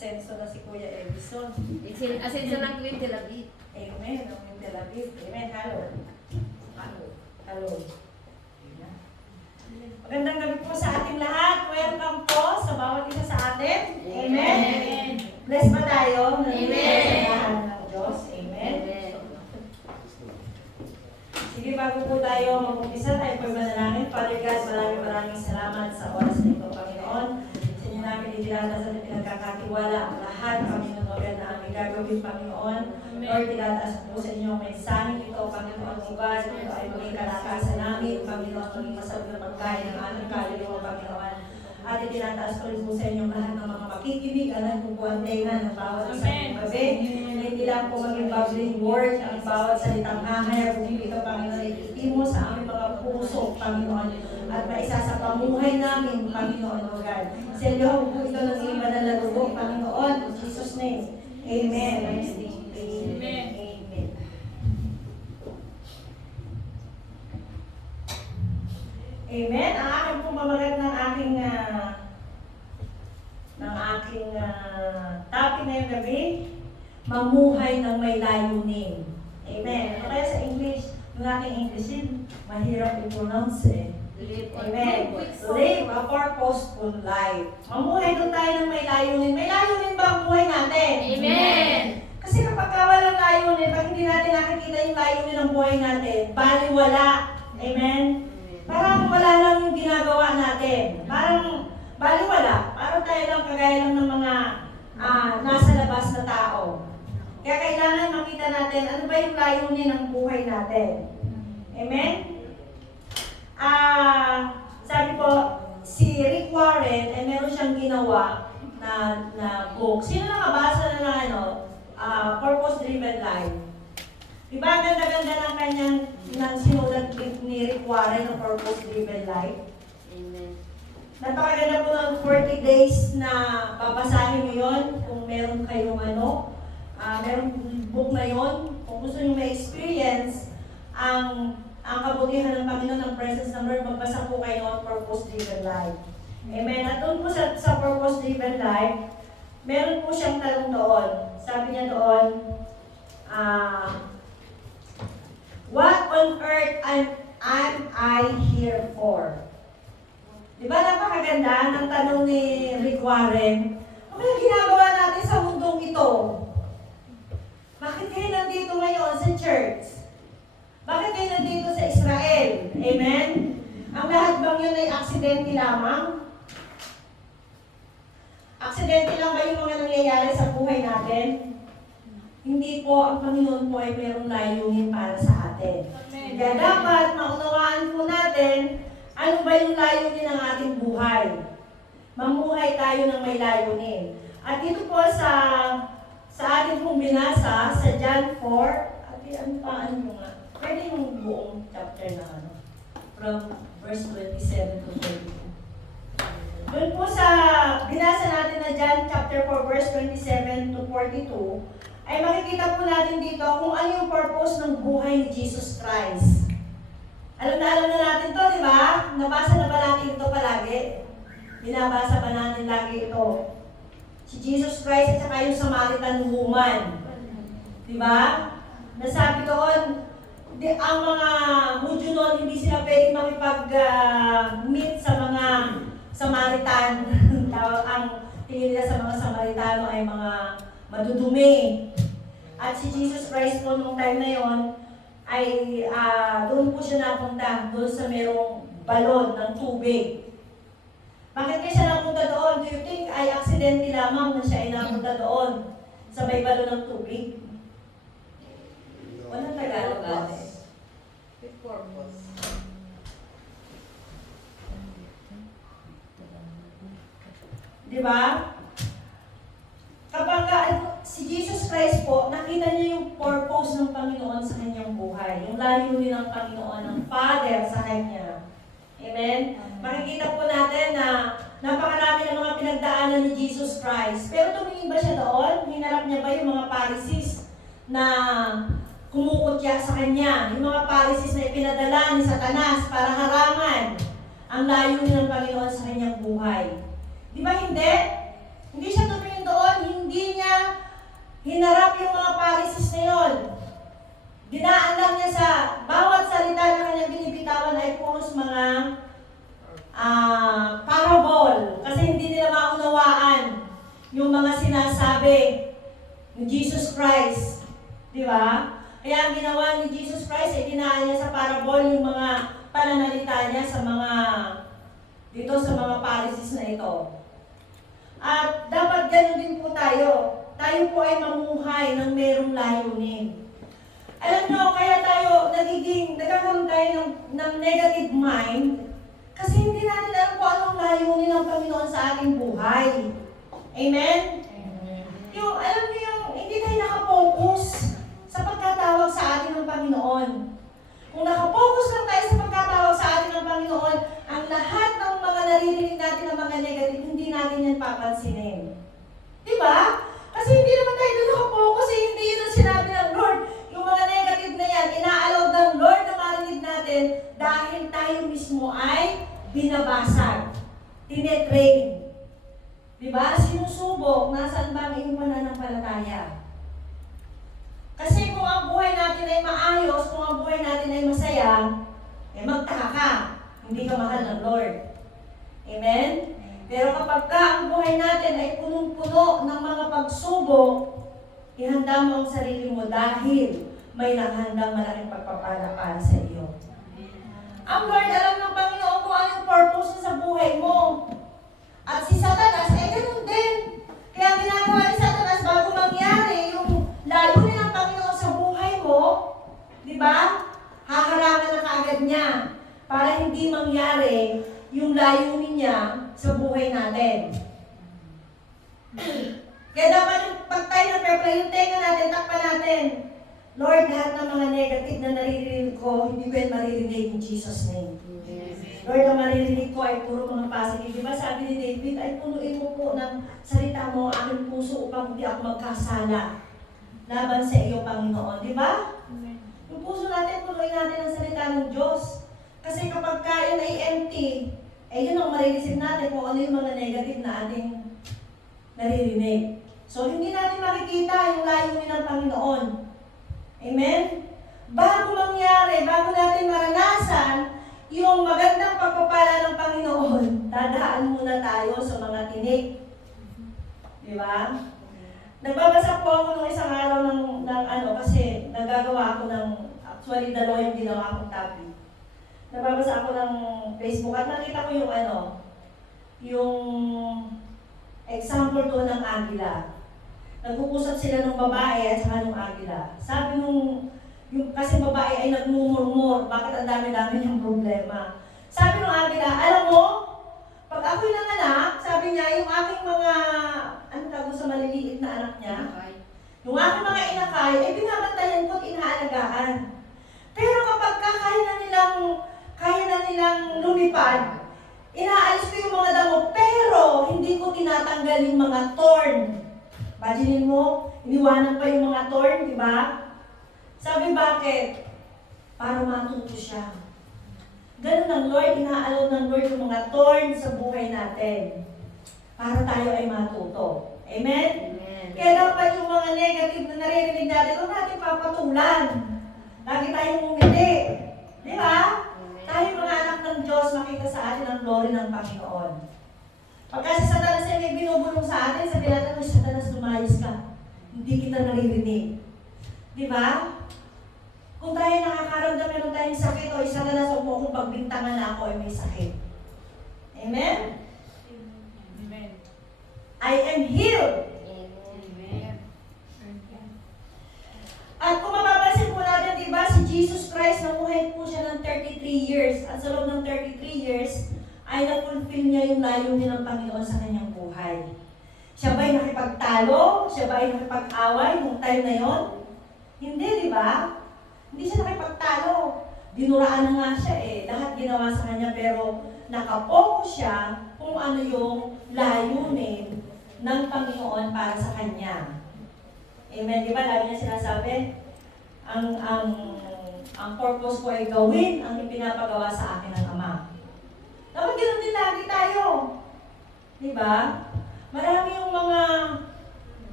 nag-asenso na si Kuya Edison. Asenso ng Queen Tel Aviv. Amen. Ang Tel Aviv. Amen. Hello. Hello. Magandang gabi po sa ating lahat. Welcome po sa bawat isa sa atin. Amen. Bless ba tayo? Amen. Ng Diyos. Amen. Sige, bago po tayo mag-umpisa, tayo po manalangin. Father God, maraming salamat sa oras na ito, Panginoon. Sa inyo namin itinataas at pinagkakatiwala ang lahat, Panginoon, Lord, na aming gagawin, Panginoon. Lord, tinataas po sa inyo ang mensahe ito, Panginoon, o God, ito ay maging kalakasan namin, Panginoon, maging masarap na pagkain ng aming kaluluwa, Panginoon. At itinataas ko rin po sa inyo lahat ng mga makikinig, alam ko po ang tenga ng bawat isang gabi. Hindi lang po maging babbling word, ang bawat salitang hahayag po ito, Panginoon, itimo sa aming mga puso, Panginoon, at maisa sa pamuhay namin, Panginoon, O God. Sa iyo po ito ng iba na lalubog, Panginoon, in Jesus' name. Amen. Amen. Amen. Amen. Ang aking pong pamagat ng aking topic na yung gabi, mamuhay ng may layunin. Amen. Ano kaya sa English? Yung aking English, mahirap i-pronounce eh. Amen. Live a purposeful life. Mamuhay doon tayo ng may layunin. May layunin ba ang buhay natin? Amen. Kasi kapag walang layunin, pag hindi natin nakikita yung layunin ng buhay natin, baliwala. Amen? Parang wala lang yung ginagawa natin. Parang baliwala. Parang tayo lang kagaya lang ng mga nasa labas na tao. Kaya kailangan makita natin ano ba yung layunin ng buhay natin. Amen? Sabi po, si Rick Warren, meron siyang ginawa na book. Sino nakabasa na ng Purpose-Driven Life? Diba, ganda-ganda ng kanyang sinulat ni Rick Warren ng Purpose-Driven Life? Amen. Napakaganda po ng 40 days na babasahin nyo yun kung meron kayong merong book na yun. Kung gusto nyo ma-experience ang kabutihan ng Panginoon, ng presence ng Lord, magbasa po kayo ng Purpose-Driven Life. Amen. At doon po sa Purpose-Driven Life, meron po siyang tanong doon. Sabi niya doon, what on earth am I here for? Diba napakaganda ng tanong ni Rick Warren? Ano yung ginagawa natin sa mundong ito? Bakit kayo nandito ngayon sa church? Bakit kayo nandito sa Israel? Amen? Ang lahat bang yun ay aksidente lamang? Aksidente lang ba yung mga nangyayari sa buhay natin? Hindi po, ang Panginoon po ay mayroong layunin para sa atin. Kaya dapat maunawaan po natin ano ba yung layunin ng ating buhay. Mamuhay tayo ng may layunin. At dito po sa ating pong binasa, sa John 4, ano nga? Pwede yung buong chapter na from verse 27 to 32. Doon po sa binasa natin na John chapter 4 verse 27 to 42, ay makikita po natin dito kung ano yung purpose ng buhay ni Jesus Christ. Alam na natin to, di ba? Nabasa na ba natin ito palagi? Binabasa ba natin lagi ito? Si Jesus Christ at saka yung Samaritan woman. Di ba? Nasabi doon, ang mga Hudyo noon, hindi sila pwedeng makipag-meet sa mga Samaritan. Ang tingin nila sa mga Samaritano ay mga madudumi. At si Jesus Christ po nung time na yon ay doon po siya napunta, doon sa merong balon ng tubig. Bakit kaya siya napunta doon? Do you think ay aksidente lamang na siya ay napunta doon sa may balon ng tubig? Walang Tagalog natin. With purpose. Di ba? Kapag si Jesus Christ po, nakita niya yung purpose ng Panginoon sa kanyang buhay. Yung layunin ng Panginoon, ng Father sa kanya. Amen? Makikita po natin na napakarami ng mga pinagdaanan ni Jesus Christ. Pero tumingin ba siya doon? Hinarap niya ba yung mga Pharisees na kumukutya sa kanya? Yung mga Pharisees na ipinadala ni Satanas para harangan ang layunin ng Panginoon sa kanyang buhay. Di ba hindi? Hindi siya tumingin doon, parable. Kasi hindi nila maunawaan yung mga sinasabi ni Jesus Christ. Di ba? Kaya ang ginawa ni Jesus Christ ay ginaan niya sa parable yung mga pananalita niya sa mga dito sa mga Pharisees na ito. At dapat ganun din po tayo. Tayo po ay mamuhay ng merong layunin. Alam nyo, kaya tayo nagkakaroon tayo ng negative mind kasi hindi natin alam kung anong layunin ng Panginoon sa ating buhay. Amen? Yung, alam niyo yung, hindi tayo nakapokus sa pagkatawag sa atin ng Panginoon. Kung nakapokus lang tayo sa pagkatawag sa atin ng Panginoon, ang lahat ng mga naririnig natin ng mga negative, hindi natin yan papansinin. Diba? Kasi hindi naman tayo doon nakapokus eh, hindi yun ang sinabi ng Lord. Yung mga negative na yan, ina-allow ng Lord na marinig natin dahil tayo mismo ay binabasag, tinetrain. Diba? Sinusubok, nasaan ba ang iyong pananampalataya? Kasi kung ang buhay natin ay maayos, kung ang buhay natin ay masaya, eh magtaka ka, hindi ka mahal ng Lord. Amen? Pero kapag ang buhay natin ay punong-puno ng mga pagsubok, ihanda mo ang sarili mo dahil may naghandang malaking pagpapala para sa iyo. Ang Lord, alam ng Panginoon kung ano yung purpose sa buhay mo. At si Satanas, ay ganun din. Kaya ang ginagawa ni Satanas bago mangyari yung layunin ng Panginoon sa buhay mo, di ba? Haharangan na kaagad niya para hindi mangyari yung layunin niya sa buhay natin. Kaya dapat yung pag tayo nagpe-pray, yung tenga natin, takpan natin. Lord, lahat ng mga negative na naririnig ko, hindi ko yan maririnig in Jesus' name. Lord, ang maririnig ko ay puro mga positive. Diba sabi ni David, ay punuin mo po ng salita mo ang aking puso upang hindi ako magkasala laban sa iyo, Panginoon. Diba? Yung puso natin, punuin natin ang salita ng Diyos. Kasi kapag kain ay empty, eh yun ang marireceive natin kung ano yung mga negative na ating naririnig. So, hindi natin makikita yung layunin ng Panginoon. Amen? Bago mangyari, bago natin maranasan yung magandang pagpapala ng Panginoon, dadaan muna tayo sa mga tinik. Di ba? Nagbabasa po ako nung isang araw kasi nagagawa ako ng, actually dalawa yung ginawa akong topic. Nagbabasa ako ng Facebook at nakita ko yung example doon ng agila. Nag-uusap sila ng babae at saka ng agila. Sabi yung kasi babae ay nagmumurmur, bakit ang dami-dami niyang problema. Sabi ng agila, alam mo, pag ako'y nanganak, sabi niya, yung aking mga, sa maliliit na anak niya, yung aking mga inakay, ay binabantayan ko at inaalagaan. Pero kapag kaya na nilang lumipad, inaalis ko yung mga damo, pero hindi ko tinatanggal yung mga thorn. Imaginin mo, iniwanan pa yung mga thorn, di ba? Sabi bakit? Para matuto siya. Ganun ang Lord, inaalaw ng Lord yung mga thorn sa buhay natin. Para tayo ay matuto. Amen? Amen. Kaya dapat yung mga negative na naririnig natin, huwag natin papatulan. Lagi tayong umiti. Di ba? Tayo mga anak ng Diyos, makita sa atin ang glory ng Panginoon. Pagka si Satanas ay may binubulong sa atin, sabi natin, "Ay, Satanas, lumayas ka. Hindi kita naririnig." Di ba? Kung tayo nakakaramdam meron tayong sakit o isa na nasa mo kung pagbintangan na ako ay may sakit. Amen? Amen. I am healed. Amen. At kung mapapansin po natin, di ba, si Jesus Christ, namuhay po siya ng 33 years. At sa loob ng 33 years, ay na-fulfill niya yung layunin ng Panginoon sa kanyang buhay. Siya ba'y nakipagtalo? Siya ba'y nakipag-away nung time na yon? Hindi, di ba? Hindi siya nakipagtalo. Dinuraan na nga siya eh. Lahat ginawa sa kanya pero nakapokus siya kung ano yung layunin ng Panginoon para sa kanya. Amen. Di ba? Lagi niya sinasabi, ang purpose ko ay gawin ang ipinapagawa sa akin ng Ama. Dapat ganoon din lagi tayo. Di ba? Marami yung mga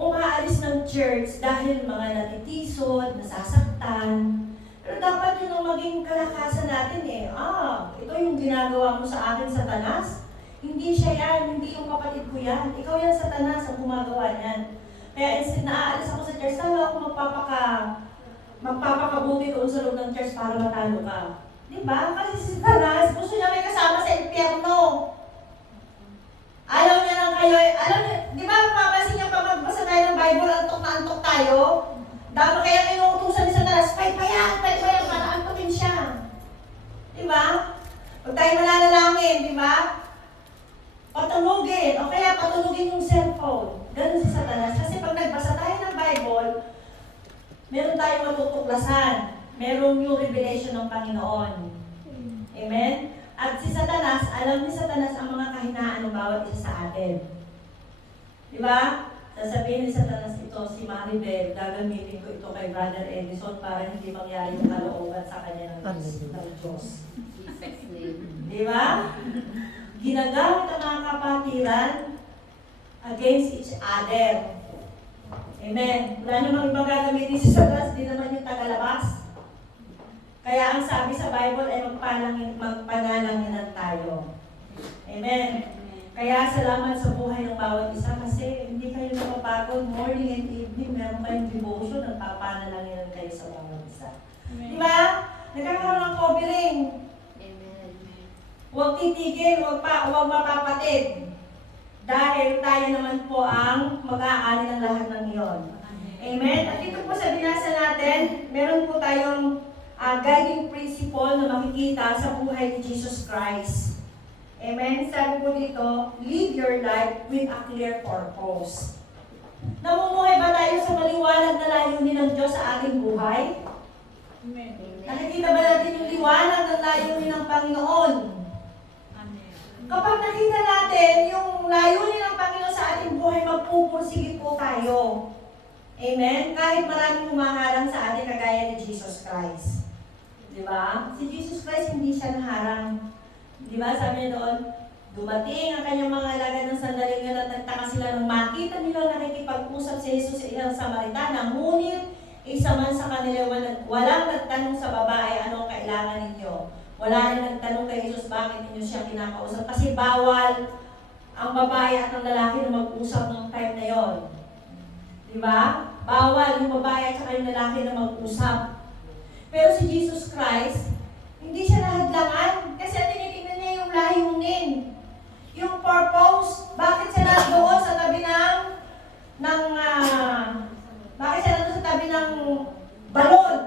umaalis ng church dahil mga natitisod, nasasaktan. Pero dapat yun ang maging kalakasan natin eh. Ito yung ginagawa mo sa akin, Satanas. Hindi siya yan, hindi yung kapatid ko yan. Ikaw yan, Satanas, ang gumagawa niyan. Kaya instead na aalis ako sa church, tayo ako magpapakabuti doon sa loob ng church para matalo ka. Diba? Kasi si Satanas, gusto niya may kasama sa impyerno. Ayaw niya lang kayo, alam niyo, di ba mapapansin niyo pag magbasa tayo ng Bible, antok na antok tayo? Dami kaya inuutusan ni Satanas, pay pa yan, para antokin siya. Di ba? Pag tayo mananalangin, di ba? Patulugin, o kaya patulugin yung cellphone. Ganun si Satanas. Kasi pag nagbasa tayo ng Bible, meron tayong matutuklasan. Merong new revelation ng Panginoon. Amen? At si Satanas, alam ni Satanas ang mga kahinaan ng bawat isa sa atin. Di ba? Sasabihin ni Satanas ito, si Maribel, gagamitin ko ito kay Brother Edison para hindi mangyari yung kalooban sa kanya ng Diyos. Di ba? Ginagamit ang mga kapatiran against each other. Amen. Wala namang ibang gagamitin si Satanas, di naman yung tagalabas. Kaya ang sabi sa Bible ay magpanalanginan tayo. Amen. Kaya salamat sa buhay ng bawat isa kasi hindi kayo napapagod. Morning and evening, meron kayong devotion, nagpapanalanginan kayo sa bawat isa. Di ba? Nagkakaroon ng covering. Huwag titigil, huwag mapapatid. Dahil tayo naman po ang mag-aali ng lahat ng iyon. Amen? At dito po sa binasa natin, meron po tayong guiding principle na makikita sa buhay ni Jesus Christ. Amen? Sabi po dito, live your life with a clear purpose. Namumuhay ba tayo sa maliwanag na layunin ng Diyos sa ating buhay? Amen. Nakikita ba natin yung liwanag ng layunin ng Panginoon? Kapag nakita natin yung layunin ng Panginoon sa ating buhay, magpupursige po tayo. Amen? Kahit maraming humaharang sa atin kagaya ni Jesus Christ. Di ba? Si Jesus Christ hindi siya naharang. Di ba? Sabi niya doon, dumating ang kanyang mga alagad ng sandaling yun at nagtaka sila nung makita nila nakikipag-usap si Jesus sa ilang Samaritana. Ngunit isa man sa kanila walang nagtanong sa babae anong kailangan ninyo. Wala rin nagtanong kay Jesus bakit ninyo siya kinakausap. Kasi bawal ang babae at ang lalaki na mag-usap ng time na yon. Di ba? Bawal yung babae at yung lalaki na mag-usap. Pero si Jesus Christ, hindi siya nahadlangan. Kasi tinitingnan niya yung layunin. Yung purpose. Bakit siya nandoon sa tabi bakit siya nandoon sa tabi ng balon?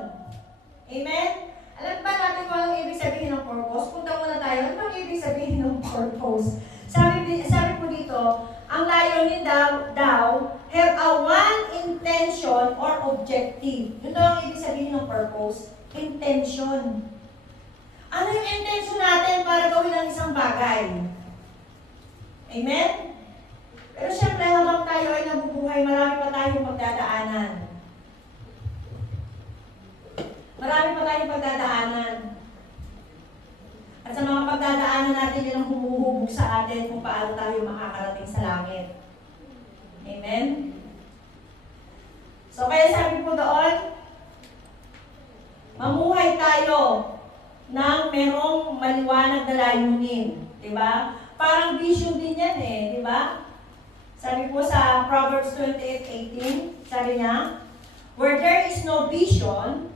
Amen? Alam ba natin kung anong ibig sabihin ng purpose? Punta muna tayo. Ano bang ibig sabihin ng purpose? Sabi po dito, ang layunin daw have a one intention or objective. Yun daw ang ibig sabihin ng purpose. Intention. Ano yung intention natin para gawin ang isang bagay? Amen? Pero syempre, habang tayo ay nabubuhay, marami pa tayong pagdadaanan. Marami pa tayong pagdadaanan. At sa mga pagdadaanan natin, yun ang humuhubog sa atin kung paano tayo makakarating sa langit. Amen? So, kaya sabi po doon, mamuhay tayo ng merong maliwanag na layunin. Diba? Parang vision din yan eh. Diba? Sabi po sa Proverbs 28:18, sabi niya, where there is no vision,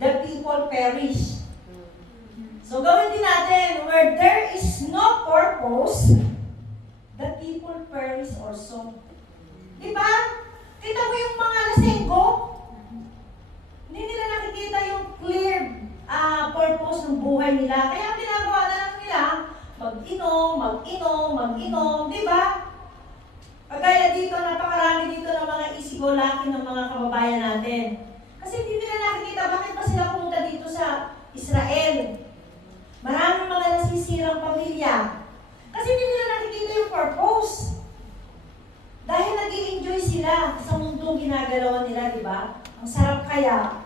the people perish. So gawin din natin, where there is no purpose, the people perish also. Diba? Kita mo yung mga lasenggo? Hindi nila nakikita yung clear purpose ng buhay nila. Kaya ang ginagawa na lang nila, mag-inom, diba? Kagaya dito, napakarami dito ng mga isigolakin ng mga kababayan natin. Kasi hindi nila nakikita bakit ba sila pumunta dito sa Israel. Maraming mga nasisirang pamilya. Kasi hindi nila nakikita yung purpose. Dahil nag-i-enjoy sila sa mundong ginagalawan nila, di ba? Ang sarap kaya.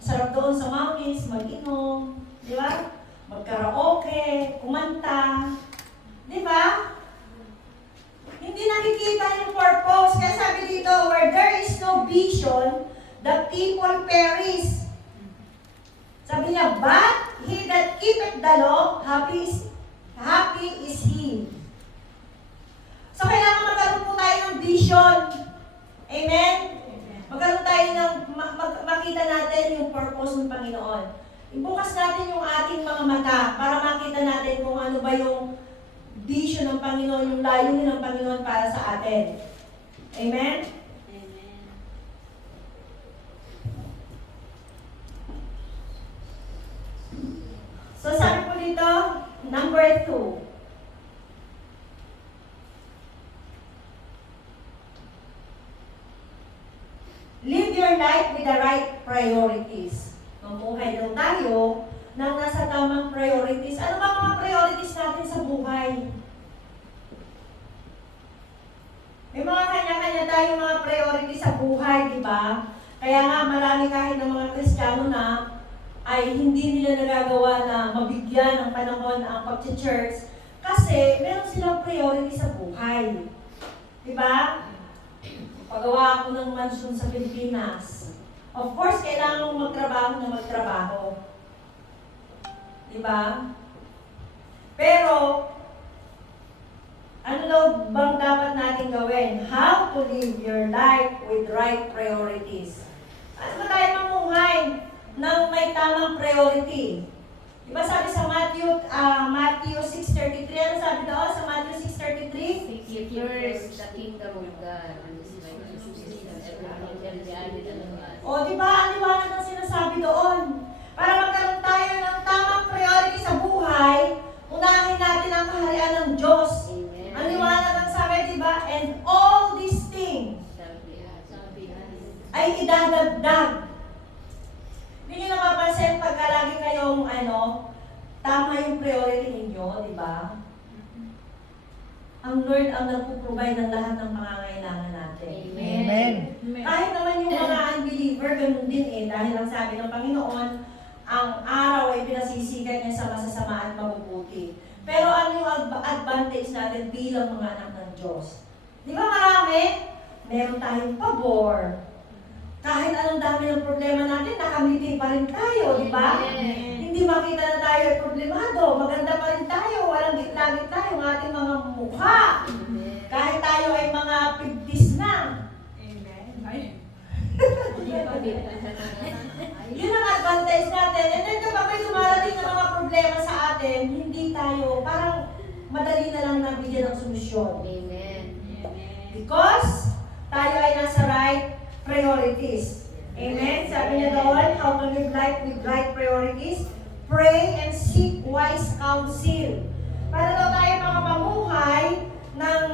Ang sarap doon sa mountains, mag-inom, di ba? Mag-karaoke, kumanta. Di ba? Hindi nakikita yung purpose. Kaya sabi dito, where there is no vision, the people perish. puso ng Panginoon. Ibukas natin yung ating mga mata para makita natin kung ano ba yung vision ng Panginoon, yung layunin ng Panginoon para sa atin. Amen? Amen. So sabi po dito, number 2. Live your life with the right priorities. Mamuhay daw tayo nang nasa tamang priorities. Ano ba mga priorities natin sa buhay? May mga kanya-kanya tayong mga priorities sa buhay, di ba? Kaya nga marami kahit ng mga Kristiyano na ay hindi nila nagagawa na mabigyan ng panahon ang pag-church kasi meron silang priority sa buhay. Di ba? Pagawa ako ng mansyon sa Pilipinas. Of course, kailangan mong magtrabaho na magtrabaho. Di ba? Pero, ano daw bang dapat natin gawin? How to live your life with right priorities. Ano ba tayo mamuhay ng may tamang priority? Di ba sabi sa Matthew 6:33, ano sabi doon sa Matthew 6:33? Seek ye first the kingdom of God and His righteousness, and everything shall be added unto us. O, di ba, ang liwanag ng sinasabi doon? Para magkaroon tayo ng tamang priority sa buhay, unahin natin ang kaharian ng Diyos. Amen. Ang liwanag ng sabi, di ba? And all these things Shall be added. ay idadagdag. Hindi nyo napapansin pagka lagi kayong, tama yung priority ninyo, di ba? Ang Lord ang nagpo-provide ng lahat ng pangangailangan natin. Amen. Kahit naman yung mga unbeliever, ganun din dahil ang sabi ng Panginoon, ang araw ay pinasisikat niya sa masasama at mabubuti. Pero ano yung advantage natin bilang mga anak ng Diyos? Di ba marami? Meron tayong pabor. Kahit anong dami ng problema natin, nakamiti pa rin tayo, di ba? Amen. Hindi makita na tayo ay problemado, maganda pa rin tayo, walang gitla-gitla yung ating mga mukha. Amen. Kahit tayo ay mga 50s na. Yun ang advantage natin. And then kapag may dumarating na mga problema sa atin, hindi tayo, parang madali na lang nabigyan ng solusyon. Amen. Because tayo ay nasa right priorities. Amen? Sabi niya doon, how to live life with right priorities. Pray and seek wise counsel. Para daw tayo makapamuhay ng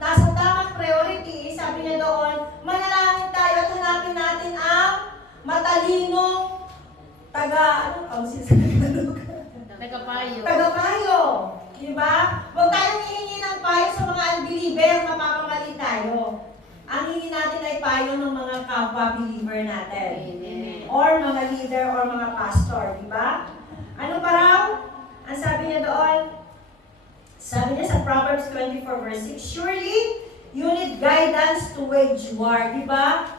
nasa tamang priority, sabi niya doon, manalangin tayo at hanapin natin ang matalinong Nagkapayo. tagapayo. Diba? Huwag tayong hihingi ng payo sa mga unbeliever, mapapamali tayo. Ang hihingi natin ay payo ng mga kapwa-believer natin. Amen. Or mga leader or mga pastor, di ba? Ano pa raw? Ang sabi niya doon, sabi niya sa Proverbs 24 verse 6, surely you need guidance to wage war, di ba?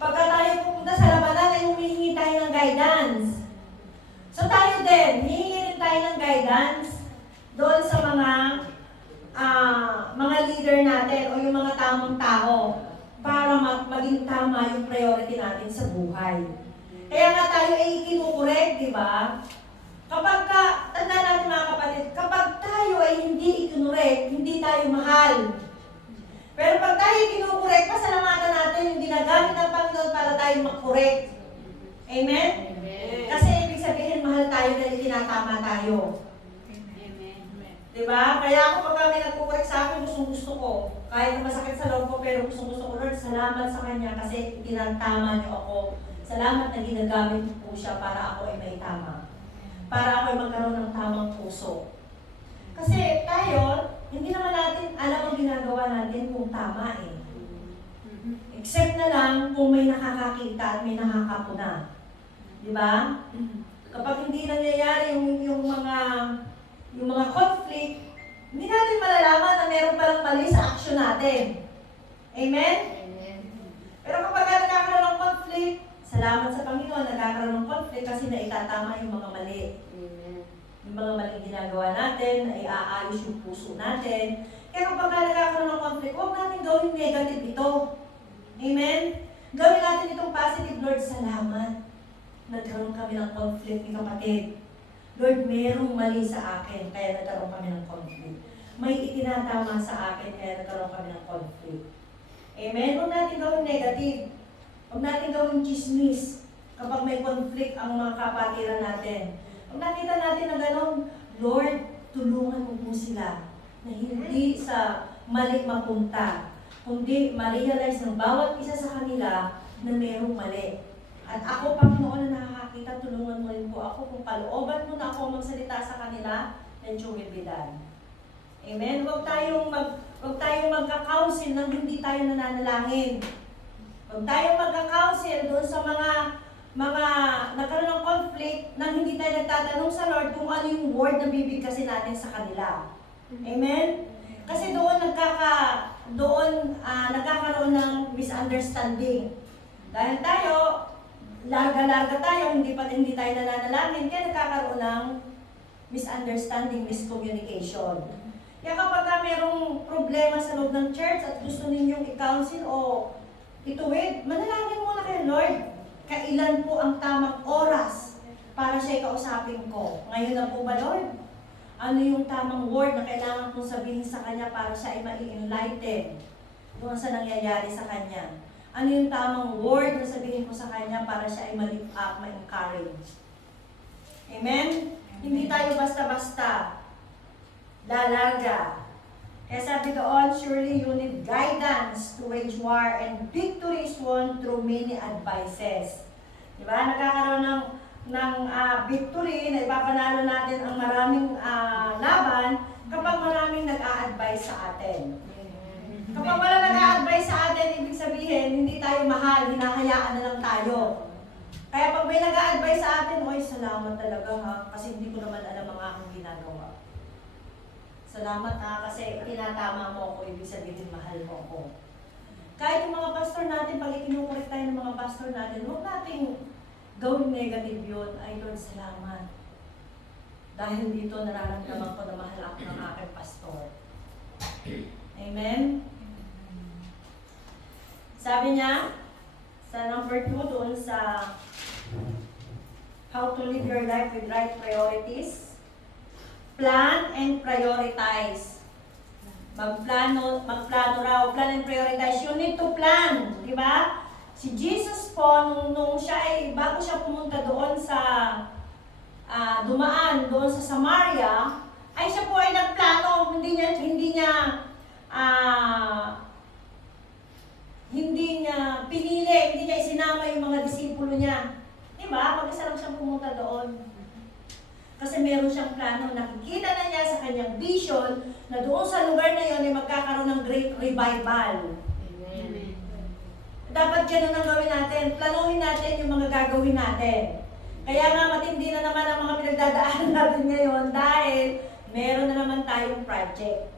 Pagka tayo pupunta sa labanan, ay humihingi tayo ng guidance. So tayo din, hihingi rin tayo ng guidance doon sa mga leader natin o yung mga tamang tao para maging tama yung priority natin sa buhay. Kaya nga tayo ay kinukurek, di ba? Tanda natin mga kapatid, kapag tayo ay hindi ikinurek, hindi tayo mahal. Pero pag tayo kinukurek, pasalamatan natin yung ginagamit ng Panginoon para tayo makurek. Amen? Amen. Kasi ibig sabihin, mahal tayo dahil tinatama tayo. Diba? Kaya ako pag kami nagkukurek sa akin, gusto ko. Kahit na masakit sa loob ko, pero gusto ko, Lord, salamat sa Kanya kasi tinatama niyo ako. Salamat na ginagamit niyo po siya para ako ay may tama. Para ako ay magkaroon ng tamang puso. Kasi tayo, hindi naman natin alam ang ginagawa natin kung tama eh. Except na lang kung may nakakakita at may nakakapuna. Diba? Kapag hindi nangyayari yung mga conflict, hindi natin malalaman na meron palang mali sa action natin. Amen? Amen. Pero kapag nagkakaroon ng conflict, salamat sa Panginoon, nagkakaroon ng conflict kasi naitatama yung mga mali. Amen. Yung mga maling ginagawa natin, ay aayos yung puso natin. Kaya kapag nagkakaroon ng conflict, huwag natin gawin negative ito. Amen? Gawin natin itong positive, Lord, salamat. Nagkaroon kami ng conflict ni kapatid. Lord, merong mali sa akin, kaya nagkaroon kami ng conflict. May itinatama sa akin, kaya nagkaroon kami ng conflict. Amen? Huwag natin gawin negative. Huwag natin gawin chismis kapag may conflict ang mga kapatiran natin. Pag nakita natin na gano'n, Lord, tulungan mo po sila na hindi sa mali mapunta, kundi ma-realize ng bawat isa sa kanila na mayroong mali. At ako, Panginoon, na nakakakita, tulungan mo rin po ako kung kalooban mo na ako magsalita sa kanila, and you will be done. Amen? Huwag tayong magka-counsel nang hindi tayo nananalangin. Huwag tayong magka-counsel doon sa mga nagkaroon ng conflict nang hindi tayo nagtatanong sa Lord kung ano yung word na bibigkasin natin sa kanila. Amen? Kasi doon nagkakaroon ng misunderstanding. Dahil tayo, larga-larga tayo, hindi tayo nananalangin, kaya nagkakaroon ng misunderstanding, miscommunication. Kaya kapag merong problema sa loob ng church at gusto ninyong i-counsel o ituwid, manalangin muna kayo, Lord. Kailan po ang tamang oras para siya ikausapin ko? Ngayon na po ba, Lord? Ano yung tamang word na kailangan kong sabihin sa Kanya para siya ay ma-enlighten doon sa nangyayari sa Kanya? Ano yung tamang word na sabihin ko sa Kanya para siya ay ma-lift up, ma-encourage? Amen? Hindi tayo basta-basta lalarga. Kaya sabi doon, surely you need guidance to wage war and victory is won through many advices. Diba? Nagkakaroon ng victory na ipapanalo natin ang maraming laban kapag maraming nag-a-advise sa atin. Kapag wala nag-a-advise sa atin, ibig sabihin, hindi tayo mahal, hinahayaan na lang tayo. Kaya pag may nag-a-advise sa atin, oy, salamat talaga ha, kasi hindi ko naman alam ang aking ginagawa. Salamat ha, kasi tinatama mo ako, ibig sabihin mahal mo ako. Kahit yung mga pastor natin, pag ikinukurik tayo ng mga pastor natin, huwag nating gawin negative yun. Ay Lord, salamat. Dahil dito nararamdaman ko na mahal ako ng aking pastor. Amen? Sabi niya, sa number 2 doon sa how to live your life with right priorities, plan and prioritize. Magplano raw, plan and prioritize. You need to plan, di ba? Si Jesus po, nung siya ay, bago siya pumunta doon sa, dumaan doon sa Samaria, ay siya po ay nagplano, hindi niya pinili, hindi niya isinama yung mga disipulo niya. Di ba? Mag-isa lang siyang pumunta doon. Kasi meron siyang plano, nakikita na niya sa kanyang vision na doon sa lugar na yun ay magkakaroon ng great revival. Amen. Dapat ganun ang gawin natin. Planuhin natin yung mga gagawin natin. Kaya nga matindi na naman ang mga pinagdadaanan natin ngayon dahil meron na naman tayong project.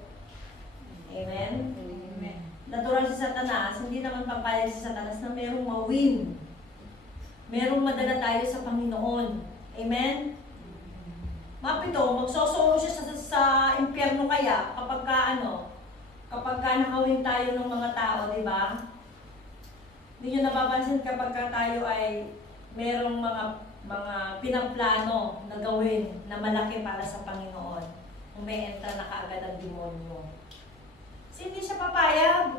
Amen? Natural si Satanas, hindi naman papayag si Satanas na merong ma-win. Merong madala tayo sa Panginoon. Amen? Mapito, magsosolo siya sa impyerno kaya kapag ka nakawin tayo ng mga tao, di ba? Hindi nyo napapansin kapag tayo ay merong mga pinagplano na gawin na malaki para sa Panginoon. Ume-entra na kaagad ang demonyo. Kasi hindi siya papayag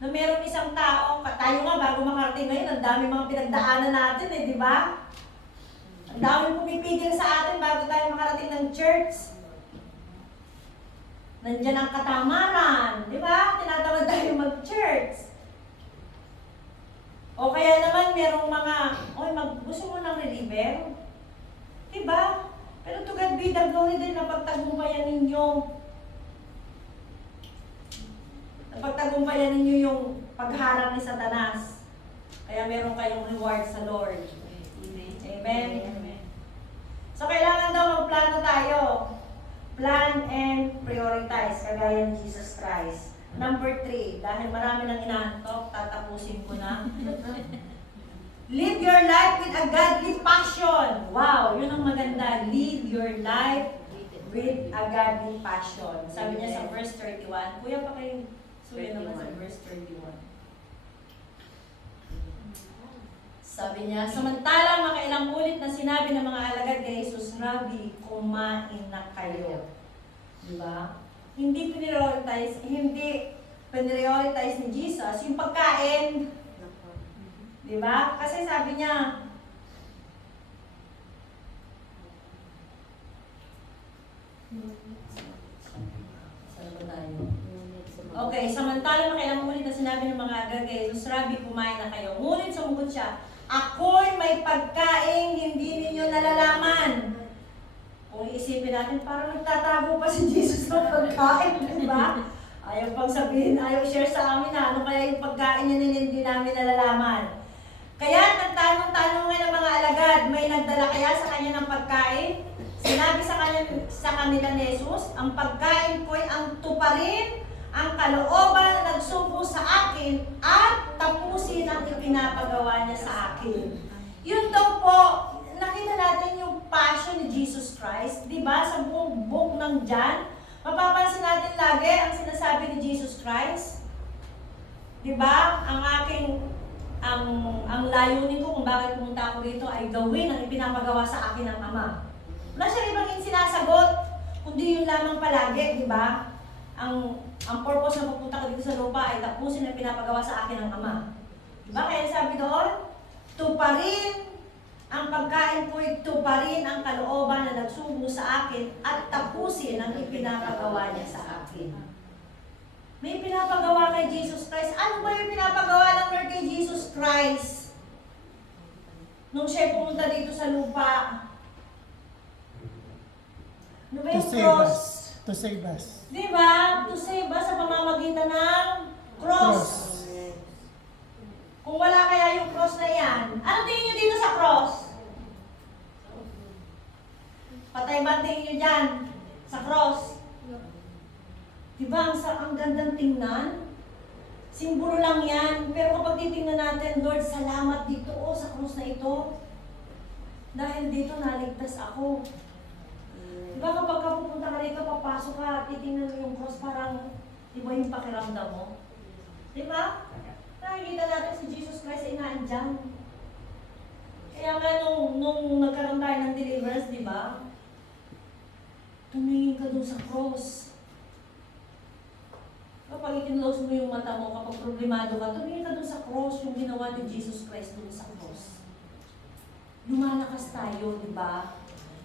na merong isang tao, tayo nga bago makarating ngayon, ang dami mga pinagdaanan natin di ba? Ang dami pumipigil sa atin bago tayo makarating ng church. Nandiyan ang katamaran, di ba? Tinatamad tayo mag-church. O kaya naman merong mga, gusto mo ng reliever? Di ba? Pero to God be the glory din na pagtagumpayan ninyo. Napagtagumpayan ninyo yung pagharap ni Satanas. Kaya meron kayong reward sa Lord. Amen? So, kailangan daw magplano tayo. Plan and prioritize, kagaya ni Jesus Christ. Number 3, dahil marami nang inaantok, tatapusin ko na. Live your life with a godly passion. Wow, yun ang maganda. Live your life with a godly passion. Sabi niya sa verse 31. Kuya, pa kayo suya naman sa verse 31. Sabi niya, samantalang makailang ulit na sinabi ng mga alagad ni Jesus, Rabbi, kumain na kayo. Diba? Hindi pinrioritize ni Jesus yung pagkain. Diba? Kasi sabi niya, saan ba tayo? Okay, samantalang makailang ulit na sinabi ng mga alagad ni Jesus, Rabbi, kumain na kayo. Ngunit sumugot siya, ako'y may pagkain hindi ninyo nalalaman. Kung iisipin natin, parang nagtatago pa si Jesus ng pagkain, di ba? Ayaw pang sabihin, ayaw share sa amin na ano kaya yung pagkain niya na hindi namin nalalaman. Kaya nagtanong-tanong nga ng mga alagad, may nagdala kaya sa kanya ng pagkain? Sinabi sa kanila ni Jesus, ang pagkain ko'y ang tuparin, ang kalooban na nagsubo sa akin at tapusin ang ipinapagawa niya sa akin. Yun daw po, nakita natin yung passion ni Jesus Christ, di ba? Sa buong book ng John, mapapansin natin lagi ang sinasabi ni Jesus Christ. Di ba? Ang layunin ko kung bakit pumunta ako dito ay gawin ang ipinapagawa sa akin ng Ama. Wala siya ibang sinasagot, kundi yun lamang palagi, di ba? Ang purpose na pupunta ko dito sa lupa ay tapusin ang pinapagawa sa akin ng Ama. Diba? Kaya sabi doon, tuparin ang pagkain ko'y tuparin ang kalooban na nagsubo sa akin at tapusin ang ipinapagawa niya sa akin. May pinapagawa kay Jesus Christ. Ano ba yung pinapagawa ng Lord kay Jesus Christ? Nung siya pumunta dito sa lupa, ano ba yung cross? To save us. Di ba? To save us sa pamamagitan ng cross. Kung wala kaya yung cross na yan, ano tingin nyo dito sa cross? Patay ba tingin nyo dyan? Sa cross? Di ba? Ang gandang tingnan? Simbolo lang yan. Pero kapag titingnan natin, Lord, salamat dito sa cross na ito. Dahil dito naligtas ako. Diba kapag pupunta ka rito, papasok ka, titingnan mo yung cross, parang iba yung pakiramdam mo. Diba? Nakikita natin si Jesus Christ ay naandyan. Kaya nga nung nagkaroon tayo ng deliverance, diba? Tumingin ka dun sa cross. Kapag itinlose mo yung mata mo, kapag problemado ka, tumingin ka dun sa cross, yung ginawa ni Jesus Christ dun sa cross. Lumalakas tayo, diba?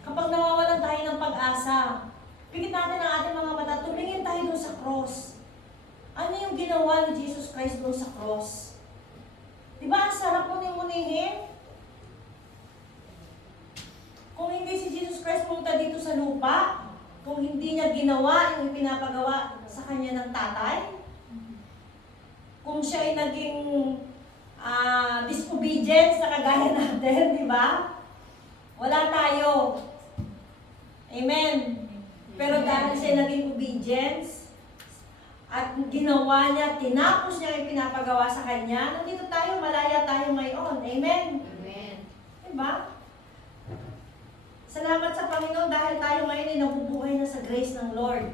Kapag nawawalan tayo ng pag-asa, pigit natin ang ating mga mata, tumingin tayo doon sa cross. Ano yung ginawa ni Jesus Christ doon sa cross? Diba ang sarap muni-munihin? Kung hindi si Jesus Christ pumunta dito sa lupa, kung hindi niya ginawa yung pinapagawa sa kanya ng tatay, kung siya ay naging disobedient sa kagaya natin, di ba? Wala tayo. Amen. Pero dahil siya naging obedience at ginawa niya, tinapos niya yung pinapagawa sa kanya, nandito tayo, malaya tayo ngayon. Amen. Amen. Diba? Salamat sa Panginoon dahil tayo ngayon ay nabubuhay na sa grace ng Lord.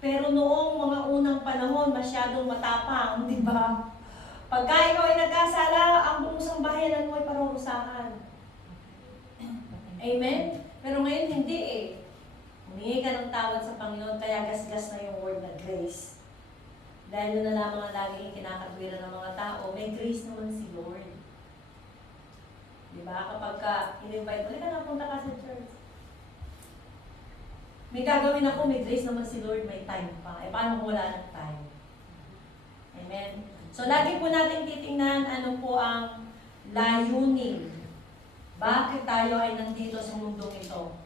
Pero noong mga unang panahon, masyadong matapang, di ba? Pagka ikaw ay nagkasala, ang buong sambahayan mo ay parurusahan. Amen? Pero ngayon hindi eh. Humingi ka ng tawad sa Panginoon, kaya gasgas na yung word na grace. Dahil yun na lamang ang laging kinakatwiran ng mga tao, may grace naman si Lord. Diba? Kapag in-invite mo, napunta ka sa church. May gagawin ako, may grace naman si Lord, may time pa. Eh, paano kung wala ng time? Amen? So, lagi po natin titingnan ano po ang layunin. Bakit tayo ay nandito sa mundong ito?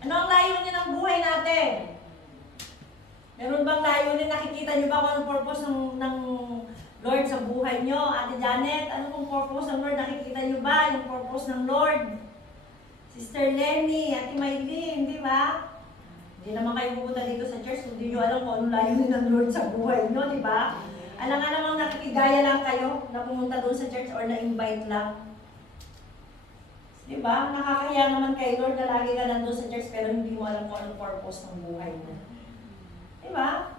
Ano ang layunin ng buhay natin? Meron bang layunin? Nakikita niyo ba kung anong purpose ng Lord sa buhay niyo? Ate Janet, ano pong purpose ng Lord? Nakikita niyo ba yung purpose ng Lord? Sister Lenny, Ate Maylene, di ba? Hindi naman kayo pupunta dito sa church kung di nyo alam kung anong layunin ng Lord sa buhay niyo, di ba? Alam nga namang nakikigaya lang kayo na pumunta doon sa church or na-invite lang. Diba? Nakakahiya naman kay Lord na lagi ka nandun sa church pero hindi mo alam kung anong purpose ng buhay mo. Diba?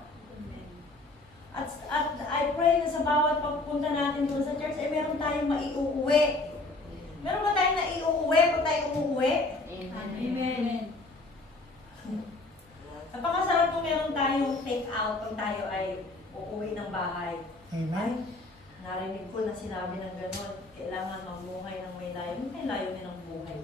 At I pray na sa bawat pagpunta natin doon sa church, ay meron tayong maiuuwi. Meron ba tayong naiuuwi pag tayo umuuwi? Amen. Napakasarap kung meron tayong take out pag tayo ay uuwi ng bahay. Amen. Narinig ko na sinabi ng gano'n, kailangan mamuhay ng may layo ng buhay.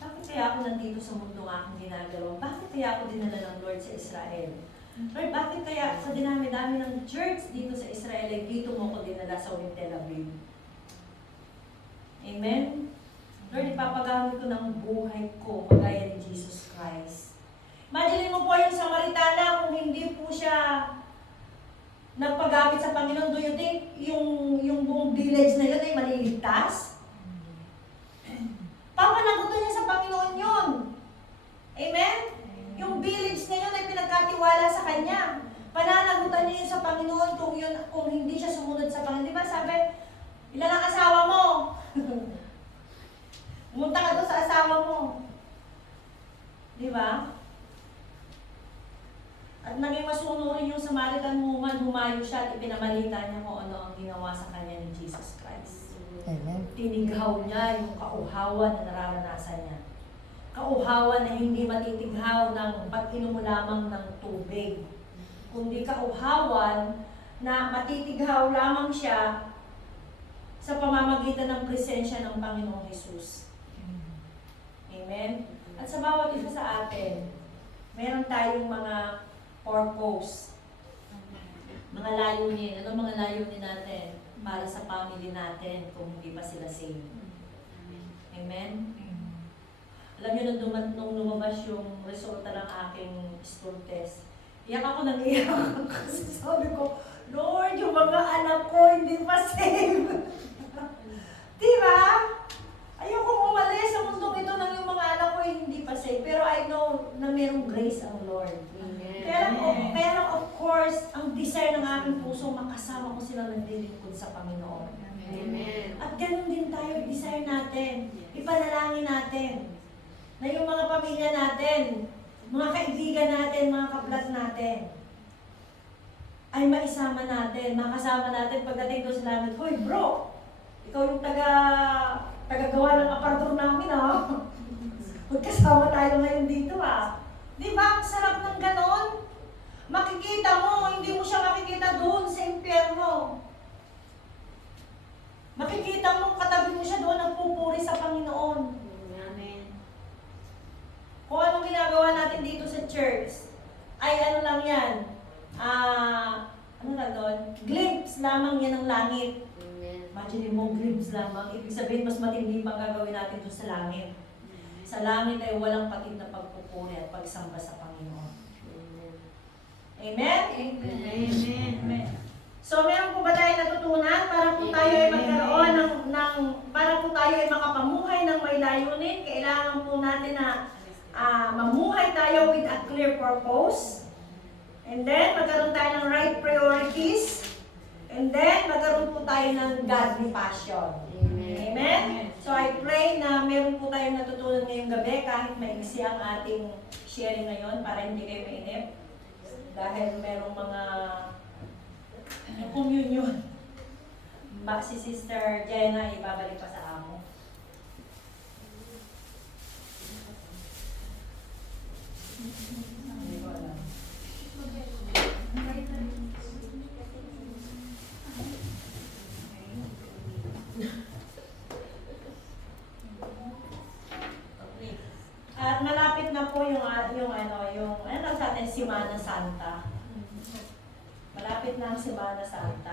Bakit kaya ako nandito sa mundo aking ginagalaw? Bakit kaya ako dinala ng Lord sa Israel? Lord, bakit kaya sa dinami-dami ng church dito sa Israel ay dito mo ko dinala sa Tel Aviv? Amen? Lord, ipapagamit ko ng buhay ko kagaya ni Jesus Christ. Imagine mo po yung Samaritana kung hindi po siya nagpagamit sa Panginoon. Do you think yung buong village na yun ay maliligtas? Papanagutan niya sa Panginoon yun. Amen? Yung village na yun ay pinagkatiwala sa Kanya. Pananagutan niya yun sa Panginoon kung hindi siya sumunod sa Panginoon. Di ba sabi, ilan ang asawa mo? Pumunta ka doon sa asawa mo. Di ba? At naging masunurin yung Samaritan woman, humayo siya at ipinamalita niya kung ano ang ginawa sa kanya ni Jesus Christ. Amen. Tinighaw niya yung kauhawan na nararanasan niya. Kauhawan na hindi matitighaw ng pag-inom mo lamang ng tubig. Kundi kauhawan na matitighaw lamang siya sa pamamagitan ng presensya ng Panginoong Jesus. Amen? At sa bawat isa sa atin, meron tayong mga purpose, mga layunin. Ano mga layunin natin para sa family natin kung hindi pa sila saved? Amen? Alam niyo, nung lumabas yung resulta ng aking stool test, iyak ako nang iyak kasi sabi ko, Lord, yung mga anak ko hindi pa saved. Diba? Ayokong umalis sa mundong ito nang yung mga anak ko hindi pa saved. Pero I know na mayroong grace ang Lord. Pero of course, ang desire ng aking puso, makasama ko sila naglilingkod sa Panginoon. Amen. At ganun din tayo, desire natin, ipanalangin natin, na yung mga pamilya natin, mga kaibigan natin, mga kaplat natin, ay maisama natin, makasama natin pagdating doon sa namin, hoy bro, ikaw yung tagagawa ng aparador namin ha. Magkasama tayo ngayon dito ha. Di ba? Ang sarap ng ganon. Makikita mo, hindi mo siya makikita doon sa impyerno. Makikita mo, katabi mo siya doon, nagpupuri sa Panginoon. Amen. Kung anong ginagawa natin dito sa church, ay ano lang yan, ano na doon? Glimpse lamang yan ng langit. Amen. Imagine mo, glimpse lamang. Ibig sabihin, mas matindi pang gagawin natin doon sa langit. Sa langit ay walang patid na pagpupuri at pagsamba sa Panginoon. Amen? Amen. So, meron po ba tayo natutunan para po tayo ay magkaroon para po tayo ay makapamuhay ng may layunin? Kailangan po natin na mamuhay tayo with a clear purpose. And then, magkaroon tayo ng right priorities. And then, magkaroon po tayo ng godly passion. Amen? So, I pray na meron po tayong natutunan ngayong gabi kahit maiksi ang ating sharing ngayon para hindi kayo mainip. Dahil merong mga communion. Si Sister Jenna, ibabalik pa sa amo. Hindi ko alam. At malapit na po yung sa atin, Semana Santa. Malapit na ang Semana Santa.